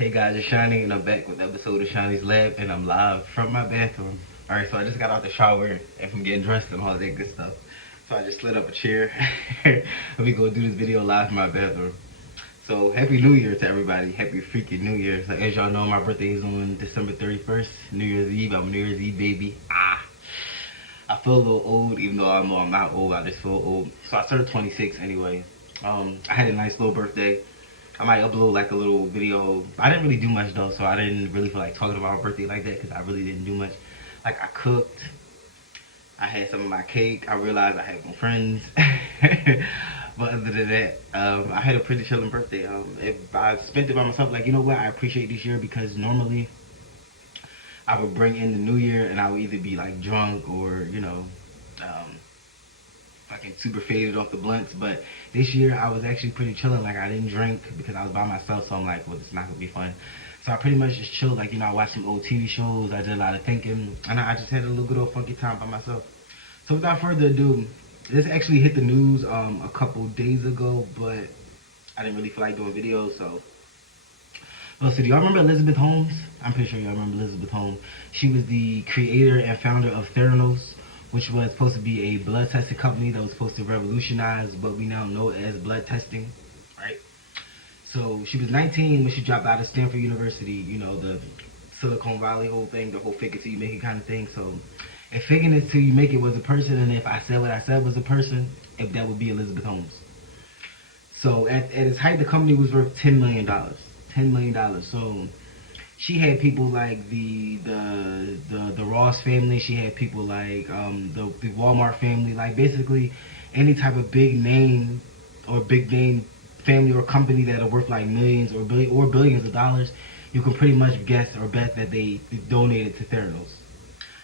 Hey guys, it's Shiny and I'm back with an episode of Shiny's Lab and I'm live from my bathroom. Alright, so I just got out the shower and from getting dressed and all that good stuff. So I just slid up a chair and we go do this video live from my bathroom. So Happy New Year to everybody. Happy freaking New Year. So as y'all know, my birthday is on December 31st, New Year's Eve. I'm a New Year's Eve baby. I feel a little old even though I know I'm not old. I just feel old. So I turned 26 anyway. I had a nice little birthday. I might upload like a little video. I didn't really do much though, so I didn't really feel like talking about my birthday like that because I really didn't do much. Like I cooked, I had some of my cake. I realized I had no friends, but other than that, I had a pretty chilling birthday. If I spent it by myself, like you know what, I appreciate this year because normally I would bring in the new year and I would either be like drunk or fucking super faded off the blunts. But this year I was actually pretty chilling. Like I didn't drink because I was by myself, so I'm like, well, it's not gonna be fun. So I pretty much just chilled. Like I watched some old TV shows. I did a lot of thinking, and I just had a little good old funky time by myself. So without further ado, this actually hit the news a couple days ago, but I didn't really feel like doing videos. So, well, so do y'all remember Elizabethholmes? I'm pretty sure y'all remember Elizabethholmes. She was the creator and founder of Theranos, which was supposed to be a blood testing company that was supposed to revolutionize what we now know as blood testing, right? So she was 19 when she dropped out of Stanford University, you know, the Silicon Valley whole thing, the whole fake it till you make it kind of thing. So if faking it till you make it was a person, and if I said what I said was a person, if that would be Elizabethholmes. So at its height, the company was worth $10 million. $10 million. So she had people like the Ross family. She had people like the Walmart family. Like basically any type of big name family or company that are worth like millions or billions of dollars, you can pretty much guess or bet that they donated to Theranos.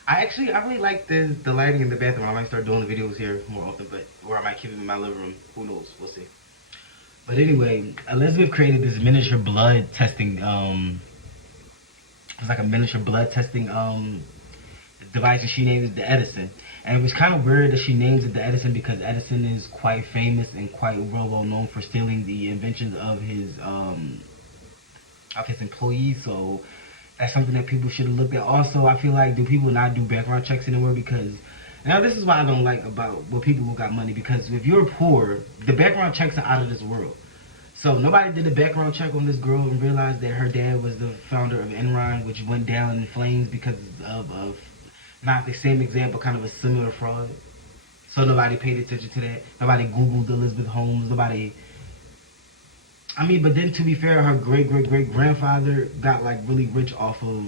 I really like the lighting in the bathroom. I might start doing the videos here more often, or I might keep it in my living room. Who knows? We'll see. But anyway, Elizabeth created this miniature blood testing it's like a miniature blood testing device, and she named it the Edison. And it was kind of weird that she names it the Edison because Edison is quite famous and quite well known for stealing the inventions of his employees. So that's something that people should have looked at. Also, I feel like, do people not do background checks anymore? Because now this is what I don't like about people who got money, because if you're poor, the background checks are out of this world. So nobody did a background check on this girl and realized that her dad was the founder of Enron, which went down in flames because of not the same example, kind of a similar fraud. So nobody paid attention to that. Nobody Googled Elizabethholmes. Nobody. I mean, but then to be fair, her great grandfather got like really rich off of.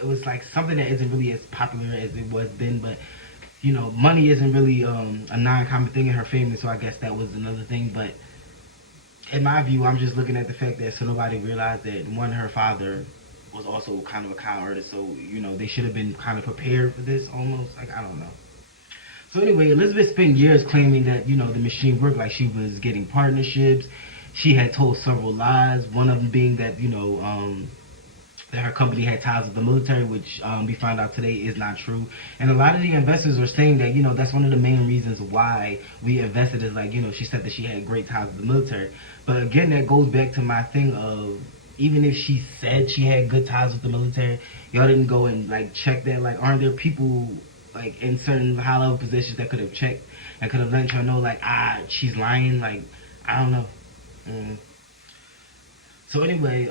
It was like something that isn't really as popular as it was then, but you know, money isn't really a non-common thing in her family. So I guess that was another thing, but. In my view, I'm just looking at the fact that so nobody realized that one, her father was also kind of a con artist, so you know they should have been kind of prepared for this almost. Like I don't know. So anyway, Elizabeth spent years claiming that the machine worked, like she was getting partnerships. She had told several lies. One of them being that that her company had ties with the military, which we found out today is not true. And a lot of the investors are saying that, that's one of the main reasons why we invested is like, she said that she had great ties with the military. But again, that goes back to my thing of, even if she said she had good ties with the military, y'all didn't go and like check that. Like, aren't there people like in certain high level positions that could have checked and could have let y'all know like, she's lying? Like, I don't know. So anyway,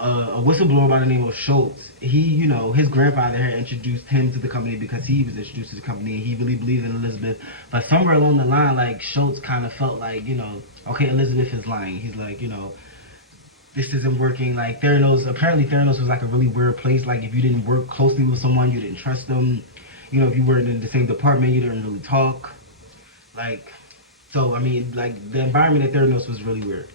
a whistleblower by the name of Schultz, he, his grandfather had introduced him to the company because he was introduced to the company and he really believed in Elizabeth. But somewhere along the line, like, Schultz kind of felt like, okay, Elizabeth is lying. He's like, this isn't working. Like, apparently Theranos was like a really weird place. Like, if you didn't work closely with someone, you didn't trust them. If you weren't in the same department, you didn't really talk. Like, so, I mean, like, the environment at Theranos was really weird.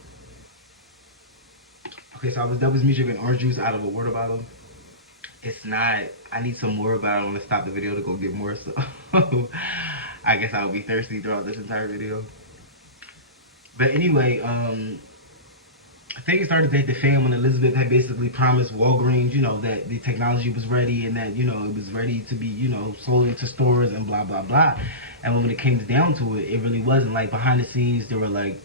Okay, so that was me drinking orange juice out of a water bottle. It's not, I need some more, but I don't want to stop the video to go get more, so I guess I'll be thirsty throughout this entire video. But anyway, I think it started to hit the fan when Elizabeth had basically promised Walgreens, that the technology was ready and that, it was ready to be, sold into stores and blah, blah, blah. And when it came down to it, it really wasn't. Like, behind the scenes, there were like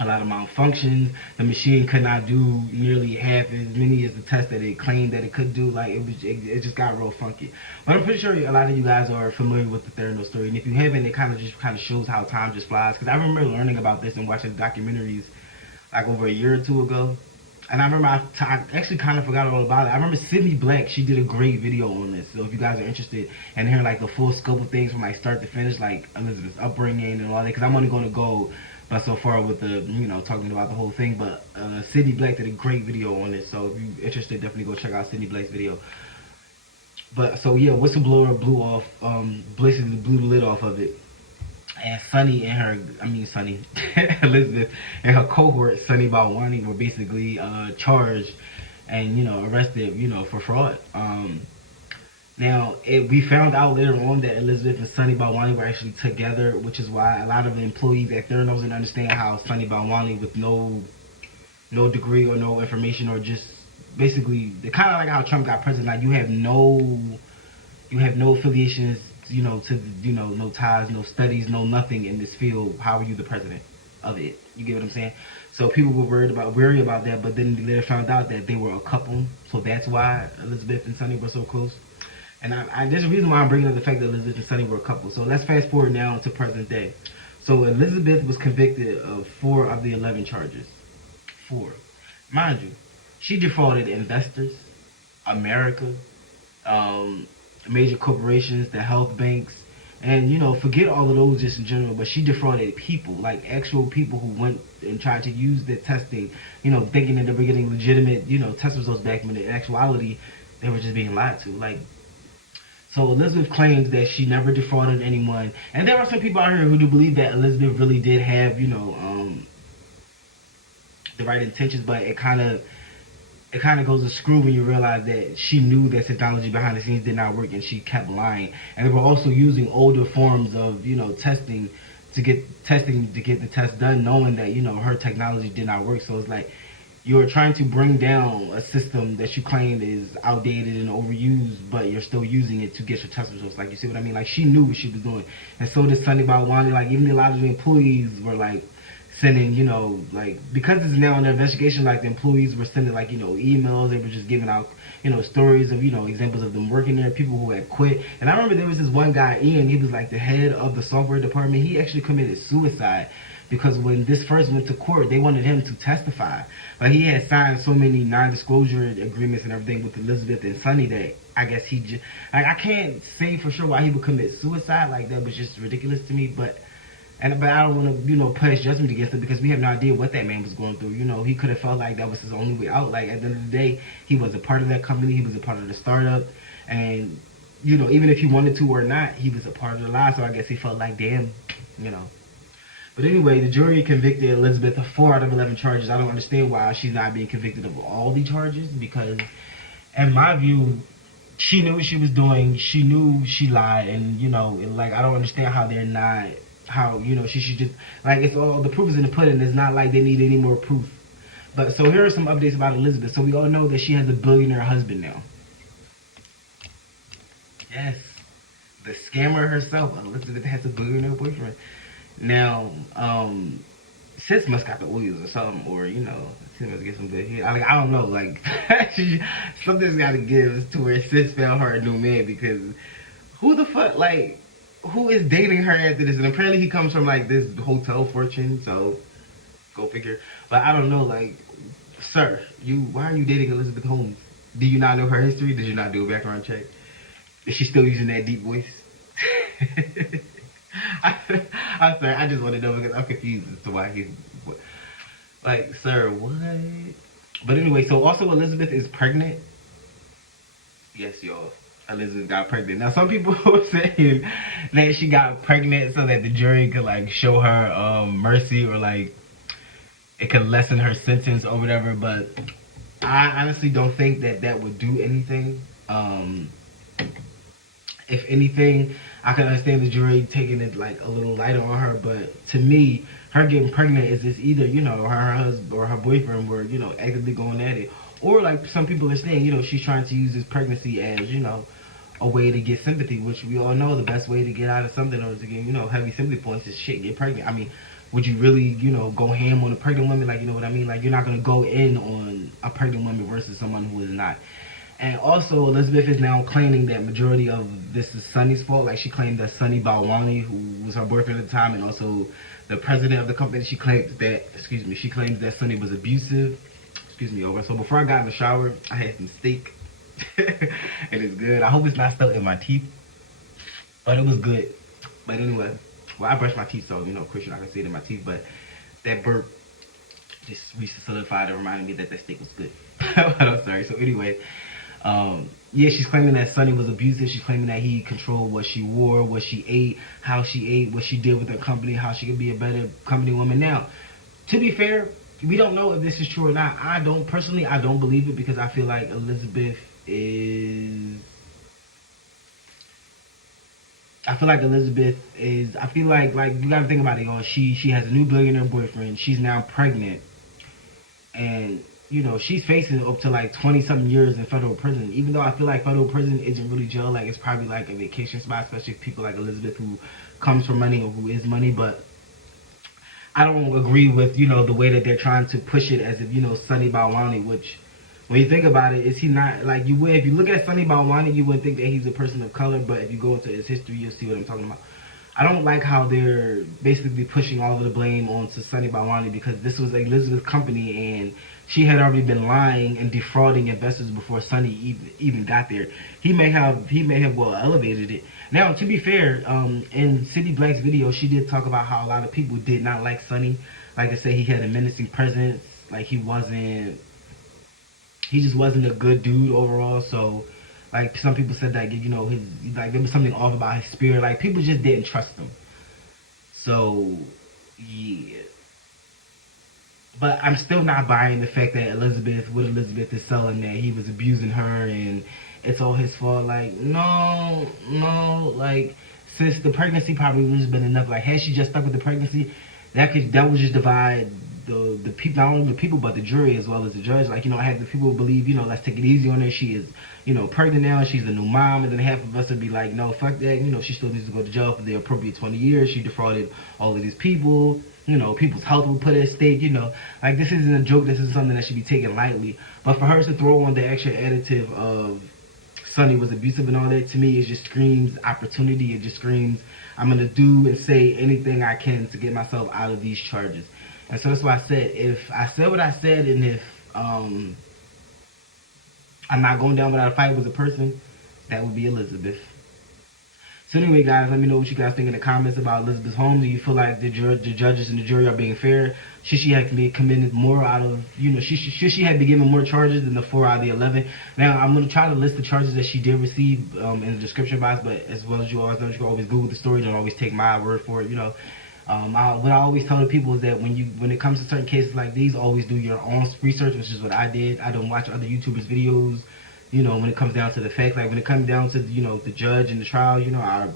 a lot of malfunctions. The machine could not do nearly half as many as the test that it claimed that it could do. Like it just got real funky. But I'm pretty sure a lot of you guys are familiar with the Theranos story, and if you haven't, it kind of shows how time just flies. Because I remember learning about this and watching documentaries like over a year or two ago. And I remember I actually kind of forgot all about it. I remember Sydney Black, she did a great video on this. So if you guys are interested in hearing like the full scope of things from like start to finish, like Elizabeth's upbringing and all that, because I'm only going to go but so far with the, talking about the whole thing. But Sydney Black did a great video on this. So if you're interested, definitely go check out Sydney Black's video. But so yeah, whistleblower basically blew the lid off of it. And Sunny, Elizabeth and her cohort, Sunny Balwani, were basically charged and, arrested, for fraud. Now, we found out later on that Elizabeth and Sunny Balwani were actually together, which is why a lot of the employees at Theranos didn't understand how Sunny Balwani, with no degree or no information, or just basically, kind of like how Trump got president, like you have no affiliations, no ties, no studies, no nothing in this field. How are you the president of it? You get what I'm saying? So people were worried about that, but then they later found out that they were a couple, so that's why Elizabeth and Sunny were so close. And there's a reason why I'm bringing up the fact that Elizabeth and Sunny were a couple. So let's fast forward now to present day. So Elizabeth was convicted of 4 of the 11 charges. 4. Mind you, she defrauded investors, America, major corporations, the health banks, and forget all of those just in general, but she defrauded people, like actual people who went and tried to use the testing, thinking that they were getting legitimate, test results back, when in actuality they were just being lied to. Like, so Elizabeth claims that she never defrauded anyone, and there are some people out here who do believe that Elizabeth really did have, the right intentions, but it kind of goes to screw when you realize that she knew that technology behind the scenes did not work, and she kept lying. And they were also using older forms of, testing to get the test done, knowing that, her technology did not work. So it's like you're trying to bring down a system that you claim is outdated and overused, but you're still using it to get your test results. Like, you see what I mean? Like, she knew what she was doing. And so did Sunny Balwani. Like, even a lot of the employees were like sending, because it's now an investigation, like the employees were sending emails. They were just giving out, stories of, examples of them working there, people who had quit. And I remember there was this one guy, Ian, he was like the head of the software department. He actually committed suicide because when this first went to court, they wanted him to testify. But he had signed so many non-disclosure agreements and everything with Elizabeth and Sunny that I guess he just, I can't say for sure why he would commit suicide. Like, that was just ridiculous to me. But I don't want to, pass judgment against it, because we have no idea what that man was going through. He could have felt like that was his only way out. Like, at the end of the day, he was a part of that company. He was a part of the startup. And, even if he wanted to or not, he was a part of the lie. So I guess he felt like, damn, But anyway, the jury convicted Elizabeth of 4 out of 11 charges. I don't understand why she's not being convicted of all the charges, because, in my view, she knew what she was doing. She knew she lied. And, I don't understand how they're not... How, she should just, it's all, the proof is in the pudding. It's not like they need any more proof. But so here are some updates about Elizabeth. So we all know that she has a billionaire husband now. Yes, the scammer herself, Elizabeth, has a billionaire boyfriend. Now, Sis must got the oils or something, or, Sis must get some good head. I don't know, something's got to give to where Sis found her a new man, because who the fuck, who is dating her after this? And apparently he comes from this hotel fortune, so go figure. But I don't know, sir, why are you dating Elizabethholmes? Do you not know her history? Did you not do a background check? Is she still using that deep voice? I'm sorry, I just want to know, because I'm confused as to why he's sir, what? But anyway, so also Elizabeth is pregnant. Yes, y'all. Elizabeth got pregnant. Now, some people were saying that she got pregnant so that the jury could show her mercy, or it could lessen her sentence or whatever. But I honestly don't think that would do anything. If anything, I can understand the jury taking it a little lighter on her. But to me, her getting pregnant is just either her husband or her boyfriend were actively going at it, or some people are saying she's trying to use this pregnancy as a way to get sympathy, which we all know the best way to get out of something or to get, heavy sympathy points is get pregnant. I mean, would you really, go ham on a pregnant woman? Like, you know what I mean? Like, you're not gonna go in on a pregnant woman versus someone who is not. And also, Elizabeth is now claiming that majority of this is Sunny's fault. Like, she claimed that Sunny Balwani, who was her boyfriend at the time, and also the president of the company, she claims that Sunny was abusive. Over. So before I got in the shower, I had some steak. And it's good. I hope it's not stuck in my teeth. But it was good. But anyway, well, I brushed my teeth, so, of course, I can see it in my teeth. But that burp just solidified and reminded me that steak was good. But I'm sorry. So anyway, yeah, she's claiming that Sunny was abusive. She's claiming that he controlled what she wore, what she ate, how she ate, what she did with her company, how she could be a better company woman. Now, to be fair, we don't know if this is true or not. I don't believe it, because I feel like Elizabeth is. I feel like you gotta think about it, y'all. She has a new billionaire boyfriend. She's now pregnant, and she's facing up to like 20-something years in federal prison. Even though I feel like federal prison isn't really jail, like it's probably like a vacation spot, especially if people like Elizabeth, who comes from money or who is money. But I don't agree with the way that they're trying to push it, as if Sunny Balwani, which, when you think about it, is he not, like, if you look at Sunny Balwani, you wouldn't think that he's a person of color, but if you go into his history, you'll see what I'm talking about. I don't like how they're basically pushing all of the blame onto Sunny Balwani, because this was Elizabeth's company, and she had already been lying and defrauding investors before Sunny even got there. He may have elevated it. Now, to be fair, in City Black's video, she did talk about how a lot of people did not like Sunny. Like I said, he had a menacing presence. Like, he just wasn't a good dude overall. So, like, some people said that, there was something off about his spirit. Like, people just didn't trust him. So, yeah. But I'm still not buying the fact that Elizabeth is selling, that he was abusing her and it's all his fault. Like, no, like, since the pregnancy probably would have been enough. Like, had she just stuck with the pregnancy, that would just divide the people, not only the people, but the jury as well as the judge. Like, I had the people believe, let's take it easy on her. She is, pregnant now. She's a new mom. And then half of us would be like, no, fuck that. She still needs to go to jail for the appropriate 20 years. She defrauded all of these people. People's health will put at stake. Like, this isn't a joke. This is something that should be taken lightly. But for her to throw on the extra additive of Sunny was abusive and all that, to me, it just screams opportunity. It just screams, I'm going to do and say anything I can to get myself out of these charges. And so that's why I said, if I said what I said, and if I'm not going down without a fight with a person, that would be Elizabeth. So anyway, guys, let me know what you guys think in the comments about Elizabethholmes. Do you feel like the judges and the jury are being fair? Should she have been committed more out of, should she have been given more charges than the 4 out of the 11? Now, I'm going to try to list the charges that she did receive in the description box, but as well as you always know, you can always Google the story. Don't always take my word for it, what I always tell the people is that when it comes to certain cases like these, always do your own research, which is what I did. I don't watch other YouTubers' videos, when it comes down to the facts. Like, when it comes down to, the judge and the trial,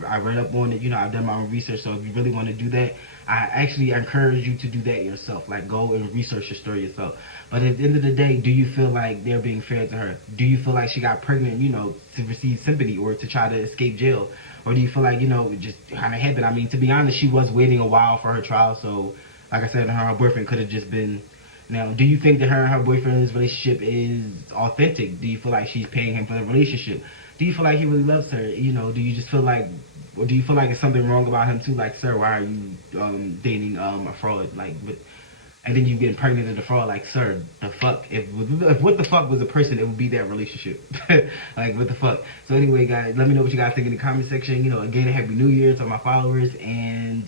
I read up on it, I've done my own research. So if you really want to do that, I actually encourage you to do that yourself. Like, go and research your story yourself. But at the end of the day, do you feel like they're being fair to her? Do you feel like she got pregnant, to receive sympathy or to try to escape jail? Or do you feel like, it just kind of happened? I mean, to be honest, she was waiting a while for her trial. So, like I said, her and her boyfriend could have just been. Now, do you think that her and her boyfriend's relationship is authentic? Do you feel like she's paying him for the relationship? Do you feel like he really loves her? Do you just feel like, or do you feel like there's something wrong about him too? Like, sir, why are you dating a fraud? Like, and then you getting pregnant in the fraud? Like, sir, the fuck? If what the fuck was a person, it would be that relationship. Like, what the fuck? So anyway, guys, let me know what you guys think in the comment section. Again, Happy New Year to my followers, and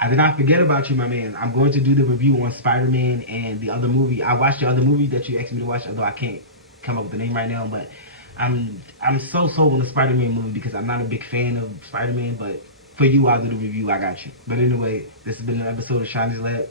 I did not forget about you, my man. I'm going to do the review on Spider-Man and the other movie. I watched the other movie that you asked me to watch, although I can't come up with the name right now. But I'm so on the Spider-Man movie because I'm not a big fan of Spider-Man. But for you, I'll do the review. I got you. But anyway, this has been an episode of Shiny's Lab.